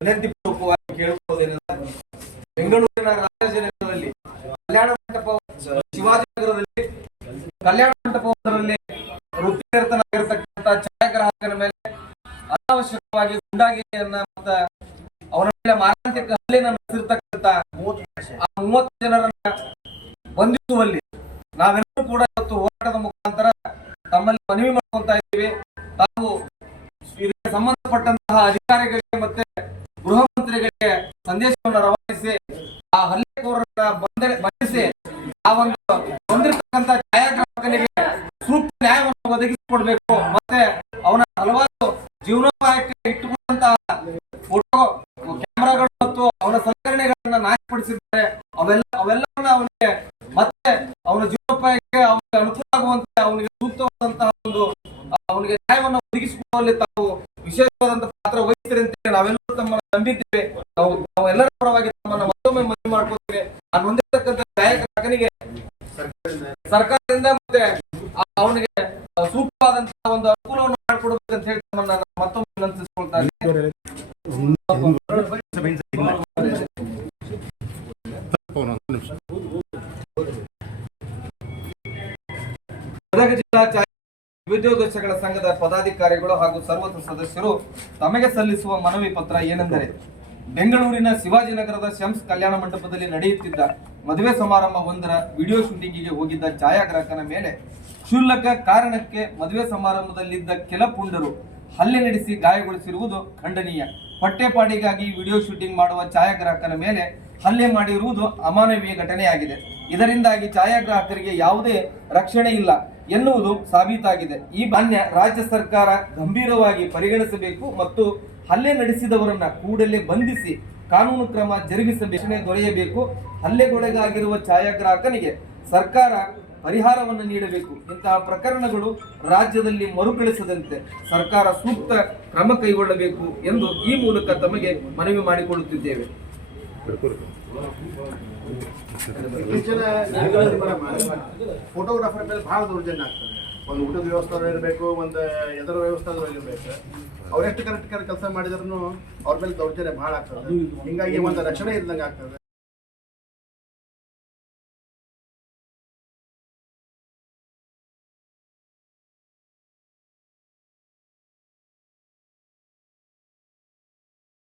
ವಿನಂತಿ ಪೂರ್ವಕವಾಗಿ ಬೆಂಗಳೂರಿನ ರಾಜಾಜಿನಗರದಲ್ಲಿ ಕಲ್ಯಾಣ ಮಂಟಪ ಶಿವಾಜಿನಗರದಲ್ಲಿ ಕಲ್ಯಾಣ ಮಂಟಪವೊಂದರಲ್ಲಿ ವೃತ್ತಿನಿರತನಾಗಿರ್ತಕ್ಕಂಥ ಛಾಯಾಗ್ರಾಹಕನ ಮೇಲೆ ಅನಾವಶ್ಯಕವಾಗಿ ಗುಂಡಾಗಿರಿಯನ್ನ ಮತ್ತ ಅವರ ಮೇಲೆ ಮಾರಾಂತಿಕ ಹಲ್ಲೆಯನ್ನು ನಡೆಸಿರ್ತಕ್ಕಂಥ ಆ ಮೂವತ್ತು ಜನರನ್ನ ಬಂಧಿಸುವಲ್ಲಿ ನಾವೆಲ್ಲರೂ ಕೂಡ ಇವತ್ತು ಹೋರಾಟದ ಮುಖಾಂತರ ತಮ್ಮಲ್ಲಿ ಮನವಿ ಮಾಡ್ಕೊಂತ ಇದ್ದೀವಿ. ತಾವು ಇದಕ್ಕೆ ಸಂಬಂಧಪಟ್ಟಂತಹ ಬಂಧಿಸಿ ಆ ಒಂದು ಬಂದಿರತಕ್ಕಂತ ಛಾಯಾಗ್ರಾಹಕನಿಗೆ ಸೂಕ್ತ ನ್ಯಾಯವನ್ನು ಒದಗಿಸಿಕೊಡ್ಬೇಕು. ಮತ್ತೆ ಅವನ ಹಲವಾರು ಜೀವನೋಪಾಯಕ್ಕೆ ಇಟ್ಟುಕೊಂಡಂತಹ ಫೋಟೋ ಕ್ಯಾಮೆರಾಗಳು ಮತ್ತು ಅವನ ಸಲಕರಣೆಗಳನ್ನ ನಾಶಪಡಿಸಿದ್ದಾರೆ. ಅವೆಲ್ಲ, ಅವೆಲ್ಲವನ್ನ ಅವನಿಗೆ ಮತ್ತೆ ಅವನ ಜೀವನೋಪಾಯಕ್ಕೆ ಅವನಿಗೆ ಅನುಕೂಲ ಆಗುವಂತೆ ಅವನಿಗೆ ಸೂಕ್ತವಾದಂತಹ ಒಂದು, ಅವನಿಗೆ ನ್ಯಾಯವನ್ನು ಒದಗಿಸಿಕೊಳ್ಳುವಲ್ಲಿ ತಾವು ವಿಶೇಷವಾದಂತಹ ಪಾತ್ರ ವಹಿಸ್ತೀರಿ ಅಂತ ನಾವೆಲ್ಲರೂ ತಮ್ಮನ್ನು ನಂಬಿದ್ದೇವೆ. ನಾವು ನಾವೆಲ್ಲರ ಪರವಾಗಿ ಹೊಂದಿರತಕ್ಕಂಥ ಸರ್ಕಾರದಿಂದ ಮತ್ತೆ ಅವನಿಗೆ ಸೂಕ್ತವಾದಂತಹ ಒಂದು ಅನುಕೂಲವನ್ನು ಮಾಡಿಕೊಡ್ಬೇಕಂತ ಹೇಳಿ ನಮ್ಮನ್ನ ನಾನು ಮತ್ತೊಮ್ಮೆ ವಿನಂತಿಸಿಕೊಳ್ತಾ ಗದಗ ಜಿಲ್ಲಾ ಸಂಘದ ಪದಾಧಿಕಾರಿಗಳು ಹಾಗೂ ಸರ್ವತ್ರ ಸದಸ್ಯರು ತಮಗೆ ಸಲ್ಲಿಸುವ ಮನವಿ ಪತ್ರ ಏನೆಂದರೆ ಬೆಂಗಳೂರಿನ ಶಿವಾಜಿನಗರದ ಶಂಸ್ ಕಲ್ಯಾಣ ಮಂಟಪದಲ್ಲಿ ನಡೆಯುತ್ತಿದ್ದ ಮದುವೆ ಸಮಾರಂಭ ಒಂದರ ವಿಡಿಯೋ ಶೂಟಿಂಗಿಗೆ ಹೋಗಿದ್ದ ಛಾಯಾಗ್ರಾಹಕನ ಮೇಲೆ ಕ್ಷುಲ್ಲಕ ಕಾರಣಕ್ಕೆ ಮದುವೆ ಸಮಾರಂಭದಲ್ಲಿದ್ದ ಕೆಲ ಪುಂಡರು ಹಲ್ಲೆ ನಡೆಸಿ ಗಾಯಗೊಳಿಸಿರುವುದು ಖಂಡನೀಯ. ಹೊಟ್ಟೆಪಾಡಿಗಾಗಿ ವಿಡಿಯೋ ಶೂಟಿಂಗ್ ಮಾಡುವ ಛಾಯಾಗ್ರಾಹಕನ ಮೇಲೆ ಹಲ್ಲೆ ಮಾಡಿರುವುದು ಅಮಾನವೀಯ ಘಟನೆಯಾಗಿದೆ. ಇದರಿಂದಾಗಿ ಛಾಯಾಗ್ರಾಹಕರಿಗೆ ಯಾವುದೇ ರಕ್ಷಣೆ ಇಲ್ಲ ಎನ್ನುವುದು ಸಾಬೀತಾಗಿದೆ. ಈ ಮಾನ್ಯ ರಾಜ್ಯ ಸರ್ಕಾರ ಗಂಭೀರವಾಗಿ ಪರಿಗಣಿಸಬೇಕು ಮತ್ತು ಹಲ್ಲೆ ನಡೆಸಿದವರನ್ನ ಕೂಡಲೇ ಬಂಧಿಸಿ ಕಾನೂನು ಕ್ರಮ ಜರುಗಿಸಬೇಕು. ದೊರೆಯಬೇಕು. ಹಲ್ಲೆಗೊಳಗಾಗಿರುವ ಛಾಯಾಗ್ರಾಹಕನಿಗೆ ಸರ್ಕಾರ ಪರಿಹಾರವನ್ನು ನೀಡಬೇಕು. ಇಂತಹ ಪ್ರಕರಣಗಳು ರಾಜ್ಯದಲ್ಲಿ ಮರುಕಳಿಸದಂತೆ ಸರ್ಕಾರ ಸೂಕ್ತ ಕ್ರಮ ಕೈಗೊಳ್ಳಬೇಕು ಎಂದು ಈ ಮೂಲಕ ತಮಗೆ ಮನವಿ ಮಾಡಿಕೊಳ್ಳುತ್ತಿದ್ದೇವೆ. ಫೋಟೋಗ್ರಾಫರ್ ಮೇಲೆ ಭಾಳ ದೌರ್ಜನ್ಯ ಆಗ್ತದೆ. ಒಂದು ಊಟದ ವ್ಯವಸ್ಥೆ ಇರಬೇಕು, ಒಂದು ಎದರ ವ್ಯವಸ್ಥೆ ಇರಬೇಕು. ಅವ್ರೆಷ್ಟು ಕರೆಕ್ಟ್ ಕೆಲಸ ಮಾಡಿದ್ರು ಅವ್ರ ಮೇಲೆ ದೌರ್ಜನ್ಯ ಭಾಳ ಆಗ್ತದೆ. ಹಿಂಗಾಗಿ ಒಂದು ರಕ್ಷಣೆ ಇದ್ದಂಗೆ ಆಗ್ತದೆ.